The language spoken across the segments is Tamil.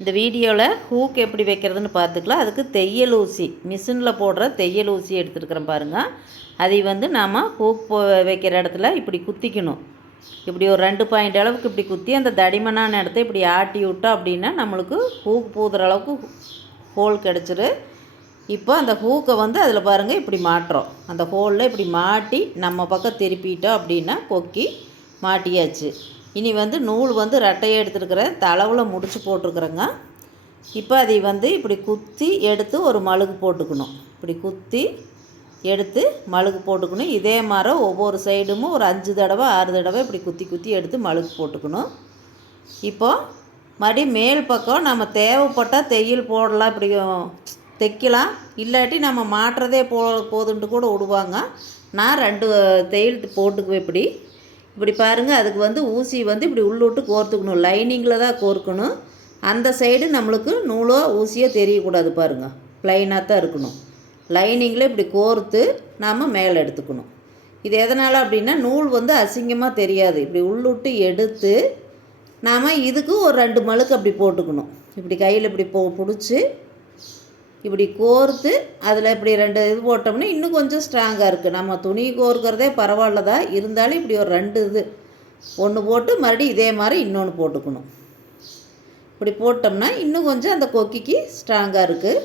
இந்த வீடியோவில் ஹூக் எப்படி வைக்கிறதுன்னு பார்த்துக்கலாம். அதுக்கு தையல் ஊசி, மிஷினில் போடுற தையல் ஊசி எடுத்துருக்கிறேன் பாருங்கள். அதை நாம் ஹூக் வைக்கிற இடத்துல இப்படி குத்திக்கணும். இப்படி ஒரு 2 பாயிண்ட் அளவுக்கு இப்படி குத்தி அந்த தடிமனான இடத்த இப்படி ஆட்டி விட்டோம் அப்படின்னா நம்மளுக்கு ஹூக் பூதுற அளவுக்கு ஹோல் கிடச்சிரு. இப்போ அந்த ஹூக்கை அதில் பாருங்கள் இப்படி மாட்டுறோம். அந்த ஹோலில் இப்படி மாட்டி நம்ம பக்கம் திருப்பிட்டோம் அப்படின்னா கொக்கி மாட்டியாச்சு. இனி நூல் ரெட்டையை எடுத்துருக்கிறேன், தளவில் முடிச்சு போட்டிருக்குறேங்க. இப்போ அதை இப்படி குத்தி எடுத்து ஒரு மழுகு போட்டுக்கணும். இப்படி குத்தி எடுத்து மழுகு போட்டுக்கணும். இதே மாதிரி ஒவ்வொரு சைடும் ஒரு 5 தடவை 6 தடவை இப்படி குத்தி குத்தி எடுத்து மழுகு போட்டுக்கணும். இப்போது மறுபடியும் மேல் பக்கம் நம்ம தேவைப்பட்டால் தையல் போடலாம், இப்படி தைக்கலாம். இல்லாட்டி நம்ம மாட்டுறதே போதுன்ட்டு கூட விடுவாங்க. நான் 2 தையல் போட்டுக்குவேன். இப்படி பாருங்கள். அதுக்கு ஊசி இப்படி உள்ளுட்டு கோர்த்துக்கணும். லைனிங்கில் தான் கோர்க்கணும். அந்த சைடு நம்மளுக்கு நூலோ ஊசியோ தெரியக்கூடாது பாருங்கள், ப்ளைனாக தான் இருக்கணும். லைனிங்கில் இப்படி கோர்த்து நாம் மேலே எடுத்துக்கணும். இது எதனால் அப்படின்னா நூல் அசிங்கமாக தெரியாது. இப்படி உள்ளுட்டு எடுத்து நாம் இதுக்கு ஒரு 2 மழுக்கு அப்படி போட்டுக்கணும். இப்படி கையில் இப்படி பிடிச்சி இப்படி கோர்த்து அதில் இப்படி 2 இது போட்டோம்னா இன்னும் கொஞ்சம் ஸ்ட்ராங்காக இருக்குது. நம்ம துணி கோர்க்கிறதே பரவாயில்ல தான், இருந்தாலும் இப்படி ஒரு 2 இது ஒன்று போட்டு மறுபடியும் இதே மாதிரி இன்னொன்று போட்டுக்கணும். இப்படி போட்டோம்னா இன்னும் கொஞ்சம் அந்த கொக்கிக்கு ஸ்ட்ராங்காக இருக்குது.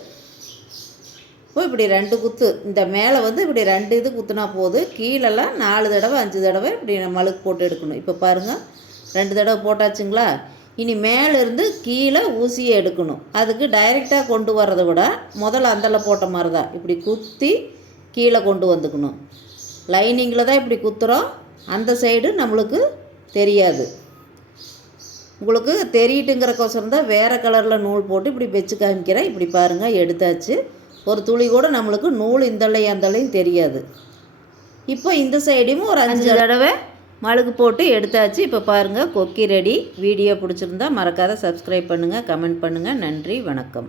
இப்போ இப்படி 2 குத்து இந்த மேலே இப்படி 2 இது குத்துனா போதும். கீழெல்லாம் 4 தடவை 5 தடவை இப்படி மழுக்கு போட்டு எடுக்கணும். இப்போ பாருங்கள் 2 தடவை போட்டாச்சுங்களா. இனி மேலேருந்து கீழே ஊசியை எடுக்கணும். அதுக்கு டைரெக்டாக கொண்டு வரதை விட முதல்ல அந்தல போட்ட மாதிரி தான் இப்படி குத்தி கீழே கொண்டு வந்துக்கணும். லைனிங்கில் தான் இப்படி குத்துறோம். அந்த சைடு நம்மளுக்கு தெரியாது. உங்களுக்கு தெரியிட்டுங்கிறக்கோசரம் தான் வேறு கலரில் நூல் போட்டு இப்படி வச்சு காமிக்கிறேன். இப்படி பாருங்கள், எடுத்தாச்சு. ஒரு துளி கூட நம்மளுக்கு நூல் இந்தலையும் அந்தலையும் தெரியாது. இப்போ இந்த சைடையும் ஒரு 5 தடவை மழுகு போட்டு எடுத்தாச்சு. இப்போ பாருங்கள், கொக்கி ரெடி. வீடியோ பிடிச்சிருந்தா மறக்காத சப்ஸ்கிரைப் பண்ணுங்கள், கமெண்ட் பண்ணுங்கள். நன்றி, வணக்கம்.